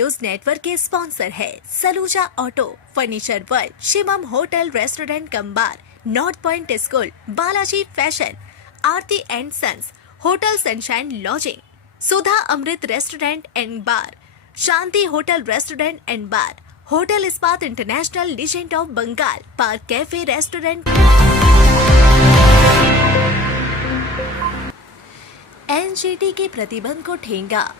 News network के sponsor है Saluja auto, furniture world, Shivam hotel restaurant cum bar, north point school, Balaji fashion, Aarti and sons, hotel sunshine lodging, Sudha Amrit restaurant and bar, Shanti hotel restaurant and bar, hotel Ispat international legend of Bengal, park cafe restaurant. NGT के प्रतिबंध को ठेंगा।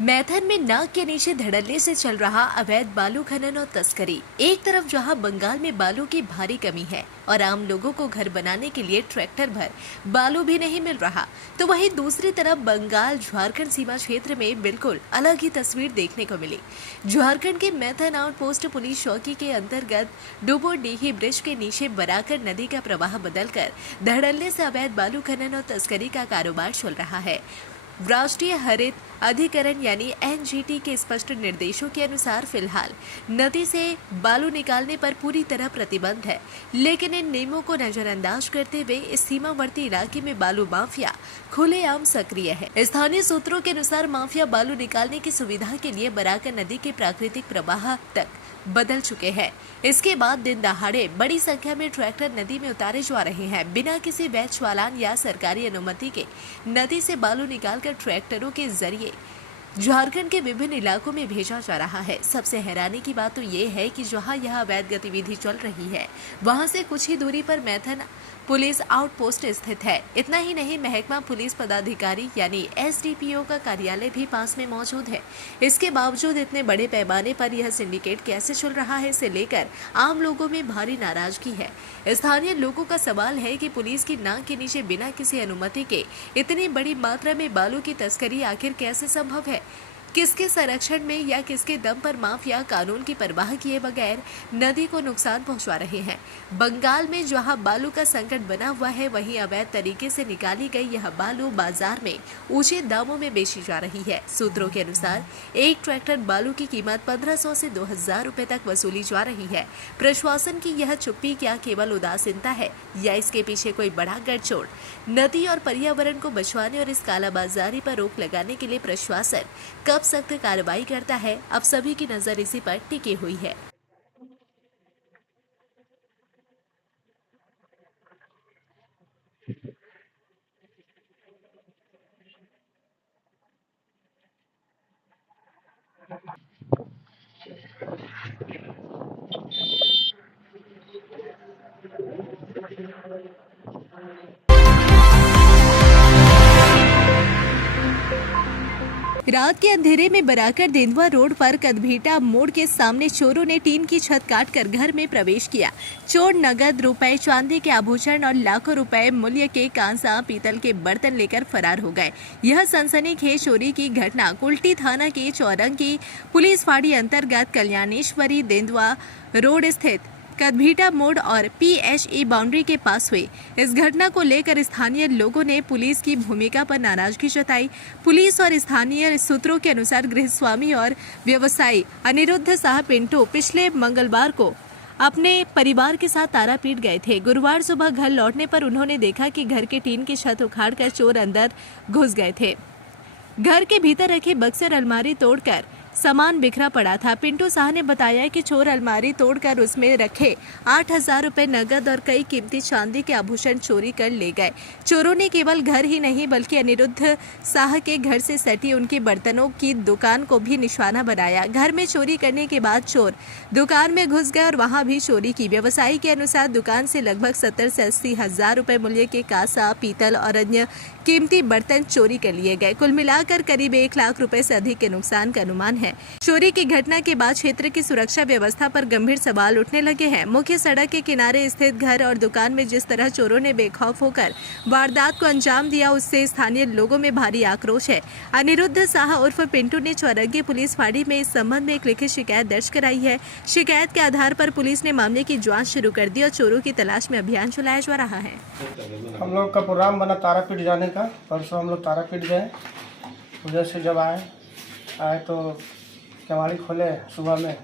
मैथन में नाक के नीचे धड़ल्ले से चल रहा अवैध बालू खनन और तस्करी। एक तरफ जहां बंगाल में बालू की भारी कमी है और आम लोगों को घर बनाने के लिए ट्रैक्टर भर बालू भी नहीं मिल रहा, तो वहीं दूसरी तरफ बंगाल झारखंड सीमा क्षेत्र में बिल्कुल अलग ही तस्वीर देखने को मिली। झारखंड के मैथन आउटपोस्ट पुलिस चौकी के अंतर्गत डुबोडीही ब्रिज के नीचे बराकर नदी का प्रवाह बदलकर धड़ल्ले से अवैध बालू खनन और तस्करी का कारोबार चल रहा है। राष्ट्रीय हरित अधिकरण यानी एनजीटी के स्पष्ट निर्देशों के अनुसार फिलहाल नदी से बालू निकालने पर पूरी तरह प्रतिबंध है, लेकिन इन नियमों को नजरअंदाज करते हुए इस सीमावर्ती इलाके में बालू माफिया खुलेआम सक्रिय है। स्थानीय सूत्रों के अनुसार माफिया बालू निकालने की सुविधा के लिए बराकर नदी के प्राकृतिक प्रवाह तक बदल चुके हैं। इसके बाद दिन दहाड़े बड़ी संख्या में ट्रैक्टर नदी में उतारे जा रहे हैं। बिना किसी वैध चालान या सरकारी अनुमति के नदी से बालू निकालकर ट्रैक्टरों के जरिए झारखंड के विभिन्न इलाकों में भेजा जा रहा है। सबसे हैरानी की बात तो ये है कि जहां यह अवैध गतिविधि चल रही है, वहां से कुछ ही दूरी पर मैथन पुलिस आउटपोस्ट स्थित है। इतना ही नहीं, महकमा पुलिस पदाधिकारी यानी एसडीपीओ का कार्यालय भी पास में मौजूद है। इसके बावजूद इतने बड़े पैमाने पर यह सिंडिकेट कैसे चल रहा है, इसे लेकर आम लोगों में भारी नाराजगी है। स्थानीय लोगों का सवाल है कि पुलिस की नाक के नीचे बिना किसी अनुमति के इतनी बड़ी मात्रा में बालू की तस्करी आखिर कैसे संभव है? किसके संरक्षण में या किसके दम पर माफिया कानून की परवाह किए बगैर नदी को नुकसान पहुंचा रहे हैं? बंगाल में जहां बालू का संकट बना हुआ है, वहीं अवैध तरीके से निकाली गई यह बालू बाजार में ऊंचे दामों में बेची जा रही है। सूत्रों के अनुसार एक ट्रैक्टर बालू की कीमत 1500 से 2000 रुपए तक वसूली जा रही है। प्रशासन की यह चुप्पी क्या केवल उदासीनता है या इसके पीछे कोई बड़ा गठजोड़? नदी और पर्यावरण को बचाने और इस कालाबाजारी पर रोक लगाने के लिए प्रशासन कब सख्त कार्रवाई करता है? अब सभी की नजर इसी पर टिकी हुई है। रात के अंधेरे में बराकर देंदुआ रोड पर कदभीटा मोड़ के सामने चोरों ने टीन की छत काटकर घर में प्रवेश किया। चोर नगद रुपए, चांदी के आभूषण और लाखों रुपए मूल्य के कांसा पीतल के बर्तन लेकर फरार हो गए। यह सनसनीखेज चोरी की घटना कुल्टी थाना के चौरंगी पुलिस फाड़ी अंतर्गत कल्याणेश्वरी देंदुआ रोड स्थित कदभीटा मोड़ और पीएचई बाउंड्री के पास हुई। इस घटना को लेकर स्थानीय लोगों ने पुलिस की भूमिका पर नाराजगी जताई। पुलिस और स्थानीय सूत्रों के अनुसार गृहस्वामी और व्यवसायी अनिरुद्ध साह पिंटू पिछले मंगलवार को अपने परिवार के साथ तारापीठ गए थे। गुरुवार सुबह घर लौटने पर उन्होंने देखा कि घर के टीन की छत उखाड़कर चोर अंदर घुस गए थे। घर के भीतर रखे बक्से और अलमारी तोड़कर सामान बिखरा पड़ा था। पिंटू साह ने बताया कि चोर अलमारी तोड़कर उसमें रखे 8000 रुपए नगद और कई कीमती चांदी के आभूषण चोरी कर ले गए। चोरों ने केवल घर ही नहीं बल्कि अनिरुद्ध साह के घर से सटी उनकी बर्तनों की दुकान को भी निशाना बनाया। घर में चोरी करने के बाद चोर दुकान में घुस गए और वहां भी चोरी की। व्यवसायी के अनुसार दुकान से लगभग 70 से 80 हजार रुपए मूल्य के कांसा, पीतल और अन्य कीमती बर्तन चोरी कर लिए गए। कुल मिलाकर करीब 1 लाख रुपए से अधिक के नुकसान का अनुमान है। चोरी की घटना के बाद क्षेत्र की सुरक्षा व्यवस्था पर गंभीर सवाल उठने लगे हैं। मुख्य सड़क के किनारे स्थित घर और दुकान में जिस तरह चोरों ने बेखौफ होकर वारदात को अंजाम दिया, उससे स्थानीय लोगों में भारी आक्रोश है। अनिरुद्ध साह उर्फ पिंटू ने चौरंगी पुलिस फाड़ी में इस संबंध में एक लिखित शिकायत दर्ज कराई है। शिकायत के आधार पर पुलिस ने मामले की जाँच शुरू कर दी और चोरों की तलाश में अभियान चलाया जा रहा है। हम लोग का प्रोग्राम बना तारापीठ जाने का। परसों हम लोग तारापीठ गए। उधर से जब आए तो केवाड़ी खोले सुबह में,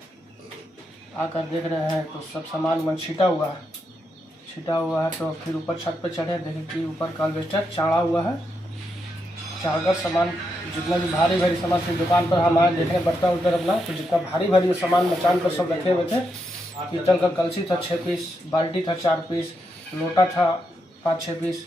आकर देख रहे हैं तो सब सामान छिटा हुआ है। तो फिर ऊपर छत पर चढ़े, देखे कि ऊपर का अल्वेस्टर चाड़ा हुआ है। चाड़कर सामान जितना भी भारी भारी सामान फिर दुकान पर हम आए देखने बर्तन उधर अपना, तो जितना भारी भारी सामान मचान पर सब रखे हुए थे। पीतल का कलसी था 6 पीस, बाल्टी था 4 पीस, लोटा था 5-6 पीस।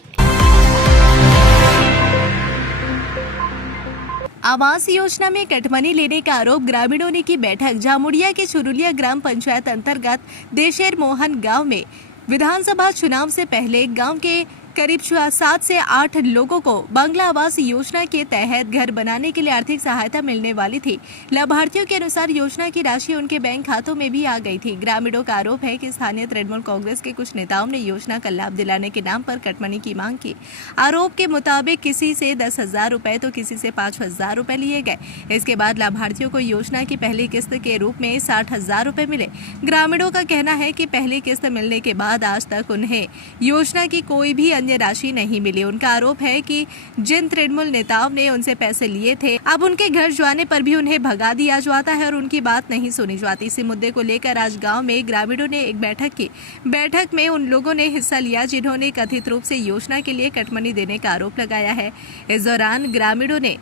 आवास योजना में कटमनी लेने का आरोप, ग्रामीणों ने की बैठक। जामुड़िया के चुरुलिया ग्राम पंचायत अंतर्गत देशेर मोहन गांव में विधानसभा चुनाव से पहले गांव के करीब 7 से 8 लोगों को बांग्ला आवास योजना के तहत घर बनाने के लिए आर्थिक सहायता मिलने वाली थी। लाभार्थियों के अनुसार योजना की राशि उनके बैंक खातों में भी आ गई थी। ग्रामीणों का आरोप है कि स्थानीय तृणमूल कांग्रेस के कुछ नेताओं ने योजना का लाभ दिलाने के नाम पर कटमनी की मांग की। आरोप के मुताबिक किसी से 10,000 रुपए तो किसी से 5,000 रुपए लिए गए। इसके बाद लाभार्थियों को योजना की पहली किस्त के रूप में 60,000 रुपए मिले। ग्रामीणों का कहना है कि पहली किस्त मिलने के बाद आज तक उन्हें योजना की कोई भी अन्य राशि नहीं मिली। उनका आरोप है कि जिन तृणमूल नेताओं ने उनसे पैसे लिए थे, अब उनके घर जाने पर भी उन्हें भगा दिया जाता है और उनकी बात नहीं सुनी जाती। इसी मुद्दे को लेकर आज गांव में ग्रामीणों ने एक बैठक की। बैठक में उन लोगों ने हिस्सा लिया जिन्होंने कथित रूप से योजना के लिए कटमनी देने का आरोप लगाया है। इस दौरान ग्रामीणों ने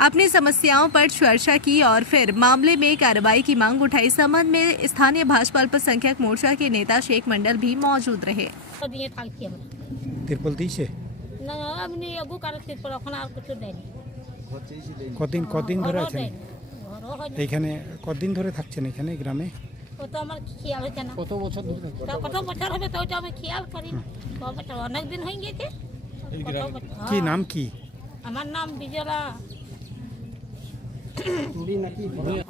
अपनी समस्याओं पर चर्चा की और फिर मामले में कार्रवाई की मांग उठाई। संबंध में स्थानीय भाजपा अल्पसंख्यक मोर्चा के नेता शेख मंडल भी मौजूद रहे। तिरपल দিয়েছে না আপনি আগু কারো তিরপল এখন আর কিছু দেয়নি কতদিন ধরে আছেন ঘরও হয় না এইখানে? কতদিন ধরে থাকছেন এখানে গ্রামে? ও তো আমার খেয়াল হচ্ছে না কত বছর ধরে কত বছর হবে তো ওটা আমি খেয়াল করি কত বছর অনেক দিন হয়ে গেছে কি নাম কি? আমার নাম বিজলা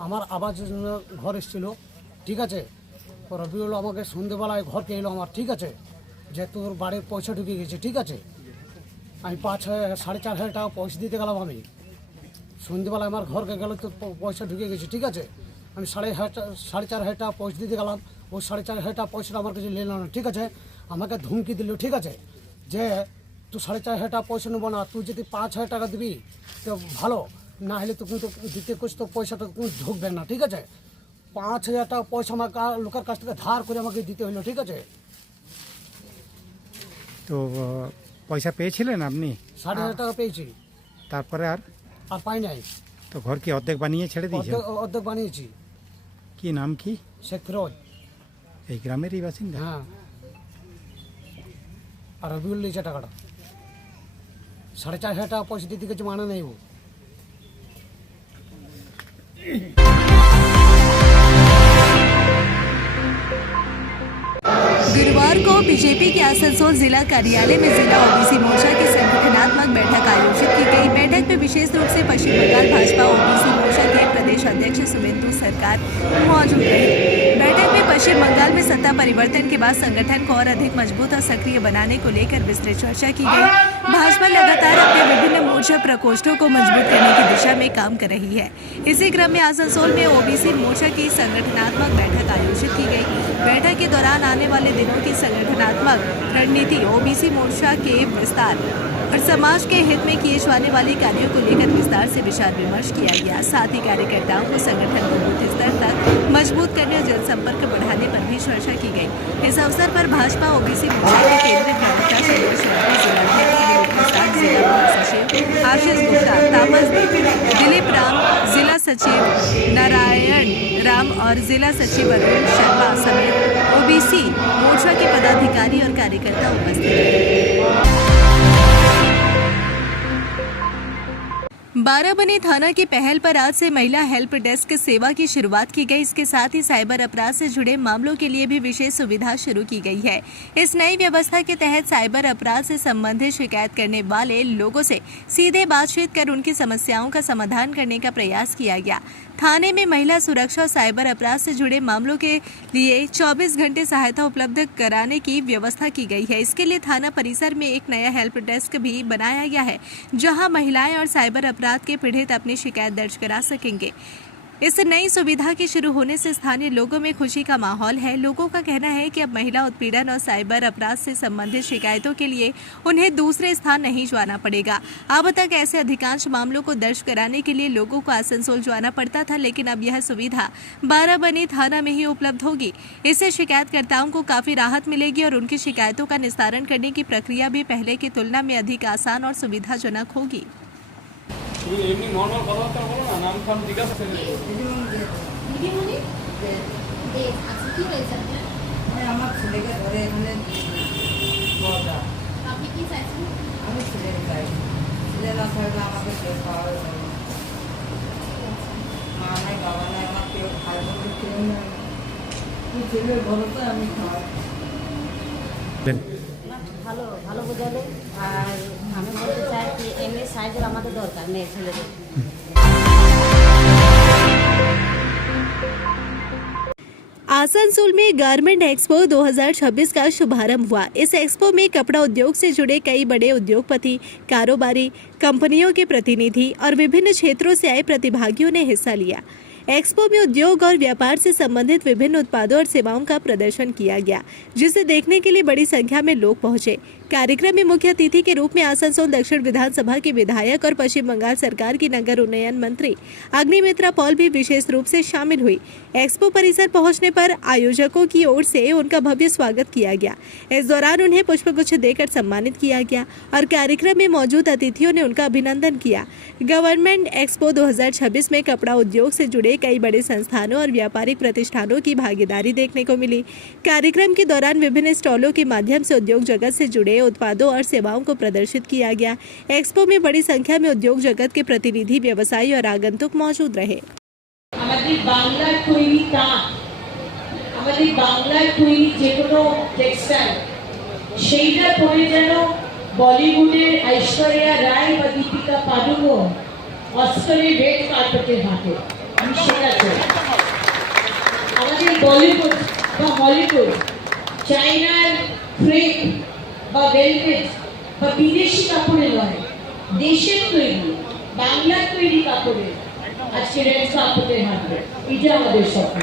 আমার আবাস যোজনা ঘর এসেছিল, ঠিক আছে। রবিউল আমাকে সন্ধ্যেবেলায় ঘর পেয়ে এলো আমার, ঠিক আছে, যে তোর বাড়ির পয়সা ঢুকে গেছে, ঠিক আছে। আমি 4,500 টাকা পয়সা দিতে গেলাম। আমি সন্ধ্যেবেলায় আমার ঘরকে গেল তো পয়সা ঢুকে গেছে, ঠিক আছে। আমি 4,500 টাকা পয়সা দিতে গেলাম, ও 4,500 টাকা পয়সাটা আমার কাছে নিল না, ঠিক আছে। আমাকে ধমকি দিল, ঠিক আছে, যে তুই 4,500 টাকা পয়সা নেবো না, তুই যদি 5,000 টাকা দিবি তো ভালো, না হলে তো কিন্তু দিতে কুছ তো পয়সাটা কিন্তু ঢুকবে না, ঠিক আছে। 5,000 টাকা পয়সা আমার লোকের কাছ থেকে ধার করে আমাকে দিতে হলো, ঠিক আছে। তো পয়সা পেয়েছিলেন আপনি? 5,500 টাকা পেয়েছি, তারপরে আর পাই নাই। তো ঘর কি অর্ধেক বানিয়ে ছেড়ে দিয়েছেন? অর্ধেক বানিয়েছি। কি নাম কি? শেখ ফিরোজ। এই গ্রামেরই বাসিন্দা? হ্যাঁ। আর রবিউল নিয়েছে টাকাটা, 4,500 টাকা পয়সা দিতে গেছে, মানে নেই ও। गुरुवार को बीजेपी के आसनसोल जिला कार्यालय में जिला ओबीसी मोर्चा की संगठनात्मक बैठक आयोजित की गई। बैठक में विशेष रूप से पश्चिम बंगाल भाजपा ओबीसी मोर्चा के प्रदेश अध्यक्ष शुभेंदु सरकार मौजूद रहे। बैठक में पश्चिम बंगाल में सत्ता परिवर्तन के बाद संगठन को और अधिक मजबूत और सक्रिय बनाने को लेकर विस्तृत चर्चा की गई। भाजपा लगातार अपने विभिन्न मोर्चा प्रकोष्ठों को मजबूत करने की दिशा में काम कर रही है। इसी क्रम में आसनसोल में ओबीसी मोर्चा की संगठनात्मक बैठक आयोजित की गई। बैठक के दौरान आने वाले दिनों की संगठनात्मक रणनीति, ओबीसी मोर्चा के विस्तार और समाज के हित में किए जाने वाले कार्यों को लेकर विस्तार से विचार विमर्श किया गया। साथ ही कार्यकर्ताओं को संगठन को बूथ स्तर तक मजबूत करने और जनसंपर्क बढ़ाने पर भी चर्चा की गई। इस अवसर पर भाजपा ओबीसी मोर्चा के केंद्रीय प्रवक्ता संतोष चौधरी, जिलाध्यक्ष प्रसाद, जिला सचिव आशीष गुप्ता, तामस देव, दिलीप राम, जिला सचिव नारायण राम और जिला सचिव अरुण शर्मा समेत ओबीसी मोर्चा के पदाधिकारी और कार्यकर्ता उपस्थित रहे। बाराबनी थाना की पहल पर आज से महिला हेल्प डेस्क सेवा की शुरुआत की गई। इसके साथ ही साइबर अपराध से जुड़े मामलों के लिए भी विशेष सुविधा शुरू की गई है। इस नई व्यवस्था के तहत साइबर अपराध से संबंधित शिकायत करने वाले लोगों से सीधे बातचीत कर उनकी समस्याओं का समाधान करने का प्रयास किया गया। थाने में महिला सुरक्षा और साइबर अपराध से जुड़े मामलों के लिए 24 घंटे सहायता उपलब्ध कराने की व्यवस्था की गई है। इसके लिए थाना परिसर में एक नया हेल्प डेस्क भी बनाया गया है, जहां महिलाएं और साइबर अपराध के पीड़ित अपनी शिकायत दर्ज करा सकेंगे। इस नई सुविधा के शुरू होने से स्थानीय लोगों में खुशी का माहौल है। लोगों का कहना है कि अब महिला उत्पीड़न और साइबर अपराध से संबंधित शिकायतों के लिए उन्हें दूसरे स्थान नहीं जाना पड़ेगा। अब तक ऐसे अधिकांश मामलों को दर्ज कराने के लिए लोगों को आसनसोल जाना पड़ता था, लेकिन अब यह सुविधा बाराबनी थाना में ही उपलब्ध होगी। इससे शिकायतकर्ताओं को काफी राहत मिलेगी और उनकी शिकायतों का निस्तारण करने की प्रक्रिया भी पहले की तुलना में अधिक आसान और सुविधाजनक होगी। এমনি নর্মাল কথাবার্তা বলো না, নাম ফাম জিজ্ঞাসা করে দিদিমণি আচ্ছা কি হয়েছে আপনার? আমার ছেলেকে ধরে এখানে বলা আপনি কি চাইছেন? আমি ছেলেকে চাই, ছেলে না থাকলে আমাকে কেউ পাওয়া যাবে না। মা নাই, বাবা নাই, আমার কেউ খাই বলতে কেউ নেই। তুই ছেলের ভরসা আমি খাওয়াই। ভালো ভালো বোঝালে। আর আমি বলতে চাই কি এমনি সাইজের আমাদের দরকার মেয়ে ছেলেদের। आसनसोल में गारमेंट एक्सपो 2026 का शुभारंभ हुआ। इस एक्सपो में कपड़ा उद्योग से जुड़े कई बड़े उद्योगपति, कारोबारी, कंपनियों के प्रतिनिधि और विभिन्न क्षेत्रों से आए प्रतिभागियों ने हिस्सा लिया। एक्सपो में उद्योग और व्यापार से संबंधित विभिन्न उत्पादों और सेवाओं का प्रदर्शन किया गया, जिसे देखने के लिए बड़ी संख्या में लोग पहुंचे। कार्यक्रम में मुख्य अतिथि के रूप में आसनसोल दक्षिण विधानसभा के विधायक और पश्चिम बंगाल सरकार की नगर उन्नयन मंत्री अग्निमित्रा पॉल भी विशेष रूप से शामिल हुई। एक्सपो परिसर पहुंचने पर आयोजकों की ओर से उनका भव्य स्वागत किया गया। इस दौरान उन्हें पुष्पगुच्छ देकर सम्मानित किया गया और कार्यक्रम में मौजूद अतिथियों ने उनका अभिनंदन किया। गवर्नमेंट एक्सपो 2026 में कपड़ा उद्योग से जुड़े कई बड़े संस्थानों और व्यापारिक प्रतिष्ठानों की भागीदारी देखने को मिली। कार्यक्रम के दौरान विभिन्न स्टॉलों के माध्यम से उद्योग जगत से जुड़े उत्पादों और सेवाओं को प्रदर्शित किया गया। एक्सपो में बड़ी संख्या में उद्योग जगत के प्रतिनिधि, व्यवसायी और आगंतुक मौजूद रहे। আমাদের বাংলার তৈরি তাঁত, আমাদের বাংলার তৈরি যে কোনো টেক্সটাইল, সেইটা পরে যেন বলিউডের ঐশ্বরিয়া রায় বা দীপিকা পাডুকোন অস্কারের রেড কার্পেটে হাঁটে, আমি সেটা চাই। আমাদের বলিউড বা হলিউড, চাইনার ক্রেপ বা ভেলভেট বা বিদেশি কাপড়ে নয়, দেশের তৈরি বাংলার তৈরি কাপড়ে আজকে রেড কার্পেটে হাঁটবে, এটা আমাদের স্বপ্ন।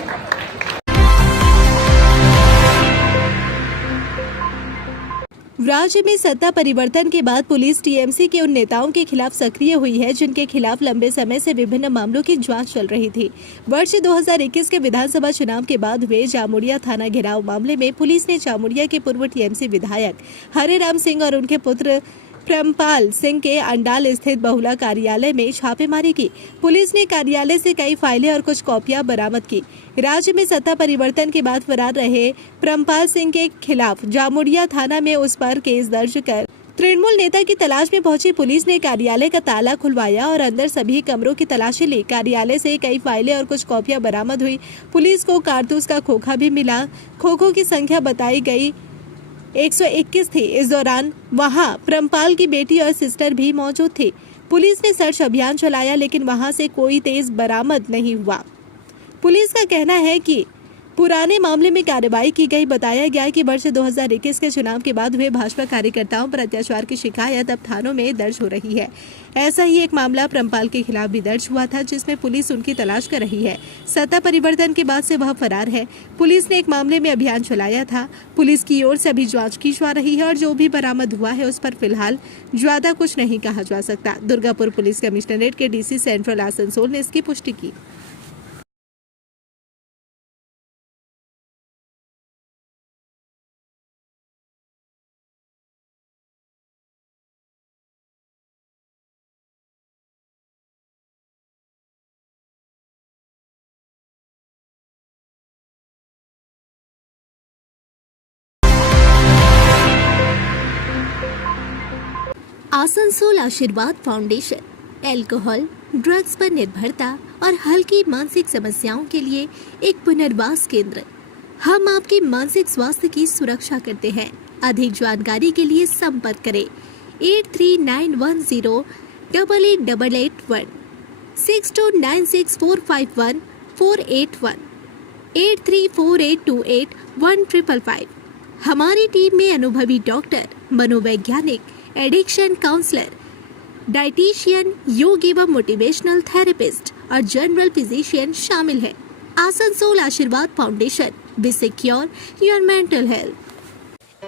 राज्य में सत्ता परिवर्तन के बाद पुलिस टीएमसी के उन नेताओं के खिलाफ सक्रिय हुई है जिनके खिलाफ लंबे समय से विभिन्न मामलों की जांच चल रही थी। वर्ष 2021 के विधानसभा चुनाव के बाद हुए जामुड़िया थाना घेराव मामले में पुलिस ने जामुड़िया के पूर्व टीएमसी विधायक हरेराम सिंह और उनके पुत्र प्रमपाल सिंह के अंडाल स्थित बहुला कार्यालय में छापेमारी की। पुलिस ने कार्यालय से कई फाइलें और कुछ कॉपियां बरामद की। राज्य में सत्ता परिवर्तन के बाद फरार रहे प्रमपाल सिंह के खिलाफ जामुड़िया थाना में उस पर केस दर्ज कर तृणमूल नेता की तलाश में पहुंची पुलिस ने कार्यालय का ताला खुलवाया और अंदर सभी कमरों की तलाशी ली। कार्यालय से कई फाइलें और कुछ कॉपियां बरामद हुई। पुलिस को कारतूस का खोखा भी मिला। खोखों की संख्या बताई गई 121 थी। इस दौरान वहां प्रमपाल की बेटी और सिस्टर भी मौजूद थी। पुलिस ने सर्च अभियान चलाया लेकिन वहां से कोई तेज बरामद नहीं हुआ। पुलिस का कहना है कि पुराने मामले में कार्रवाई की गई। बताया गया कि वर्ष 2021 के चुनाव के बाद हुए भाजपा कार्यकर्ताओं पर अत्याचार की शिकायत अब थानों में दर्ज हो रही है। ऐसा ही एक मामला प्रमपाल के खिलाफ भी दर्ज हुआ था जिसमें पुलिस उनकी तलाश कर रही है। सत्ता परिवर्तन के बाद से वह फरार है। पुलिस ने एक मामले में अभियान चलाया था। पुलिस की ओर से अभी जांच की जा रही है और जो भी बरामद हुआ है उस पर फिलहाल ज्यादा कुछ नहीं कहा जा सकता। दुर्गापुर पुलिस कमिश्नरेट के डीसी सेंट्रल आसनसोल ने इसकी पुष्टि की। आसनसोल आशीर्वाद फाउंडेशन अल्कोहल, ड्रग्स पर निर्भरता और हल्की मानसिक समस्याओं के लिए एक पुनर्वास केंद्र। हम आपके मानसिक स्वास्थ्य की सुरक्षा करते हैं। अधिक जानकारी के लिए संपर्क करें 8391088881 6296451481 8348281555। हमारी टीम में अनुभवी डॉक्टर, मनोवैज्ञानिक, एडिक्शन काउंसलर, डाइटिशियन, योग एवं मोटिवेशनल थेरेपिस्ट और जनरल फिजिशियन शामिल है। आसनसोल आशीर्वाद foundation, be secure your mental health.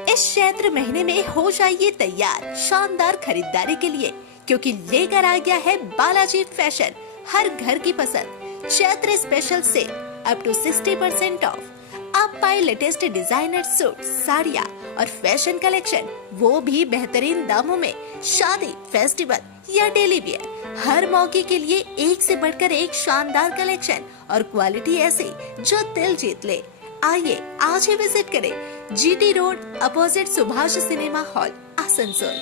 इस चैत्र महीने में हो जाइए तैयार शानदार खरीदारी के लिए, क्योंकि लेकर आ गया है बालाजी फैशन हर घर की पसंद Chaitra special sale up to 60% off. आप पाए लेटेस्ट डिजाइनर सूट, साड़ियाँ और फैशन कलेक्शन, वो भी बेहतरीन दामों में। शादी, फेस्टिवल या डेली वियर, हर मौके के लिए एक से बढ़कर एक शानदार कलेक्शन और क्वालिटी ऐसी जो दिल जीत ले। आइए आज ही विजिट करें GT road opposite Subhash cinema hall Asansol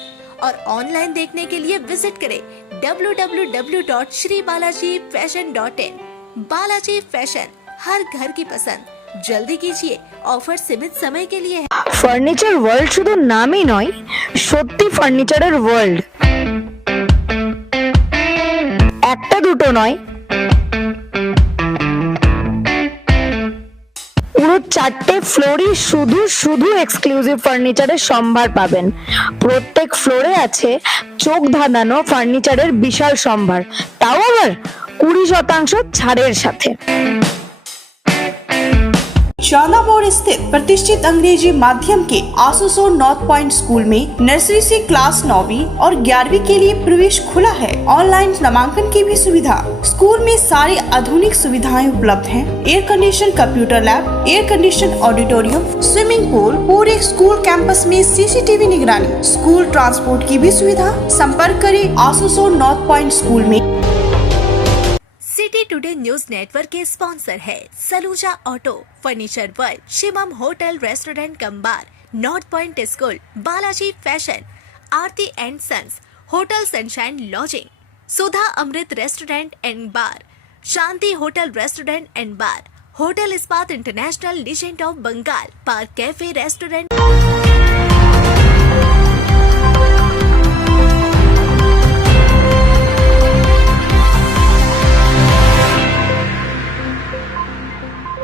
और ऑनलाइन देखने के लिए विजिट करें www.shribalaji.fashion.in। बालाजी फैशन, हर घर की पसंद। जल्दी कीजिए, ऑफर सीमित समय के लिए है। ফার্নিচার ওয়ার্ল্ড শুধু নামই নয়, সত্যি ফার্নিচারের ওয়ার্ল্ড। একটা দুটো নয়, পুরো 4টে ফ্লোরই শুধু শুধু এক্সক্লুসিভ ফার্নিচারের সম্ভার পাবেন। প্রত্যেক ফ্লোরে আছে চোখ ধাঁধানো ফার্নিচারের বিশাল সম্ভার, তাও আবার 20% ছাড়ের সাথে। शाला मोड़ स्थित प्रतिष्ठित अंग्रेजी माध्यम के आसुसोर नॉर्थ पॉइंट स्कूल में नर्सरी से क्लास 9वीं और 11वीं के लिए प्रवेश खुला है। ऑनलाइन नामांकन की भी सुविधा। स्कूल में सारी आधुनिक सुविधाएं उपलब्ध हैं। Air condition computer lab, air condition auditorium, swimming pool, पूरे स्कूल कैंपस में CCTV निगरानी, स्कूल ट्रांसपोर्ट की भी सुविधा। संपर्क करें आसुसोर नॉर्थ पॉइंट स्कूल में। सिटी टुडे न्यूज नेटवर्क के स्पॉन्सर है Saluja auto, furniture world, Shivam hotel restaurant cum bar, north point school, Balaji fashion, Aarti and sons, hotel sunshine lodging, Sudha Amrit restaurant and bar, Shanti hotel restaurant and bar, hotel Ispat international, legend of Bengal, park cafe restaurant.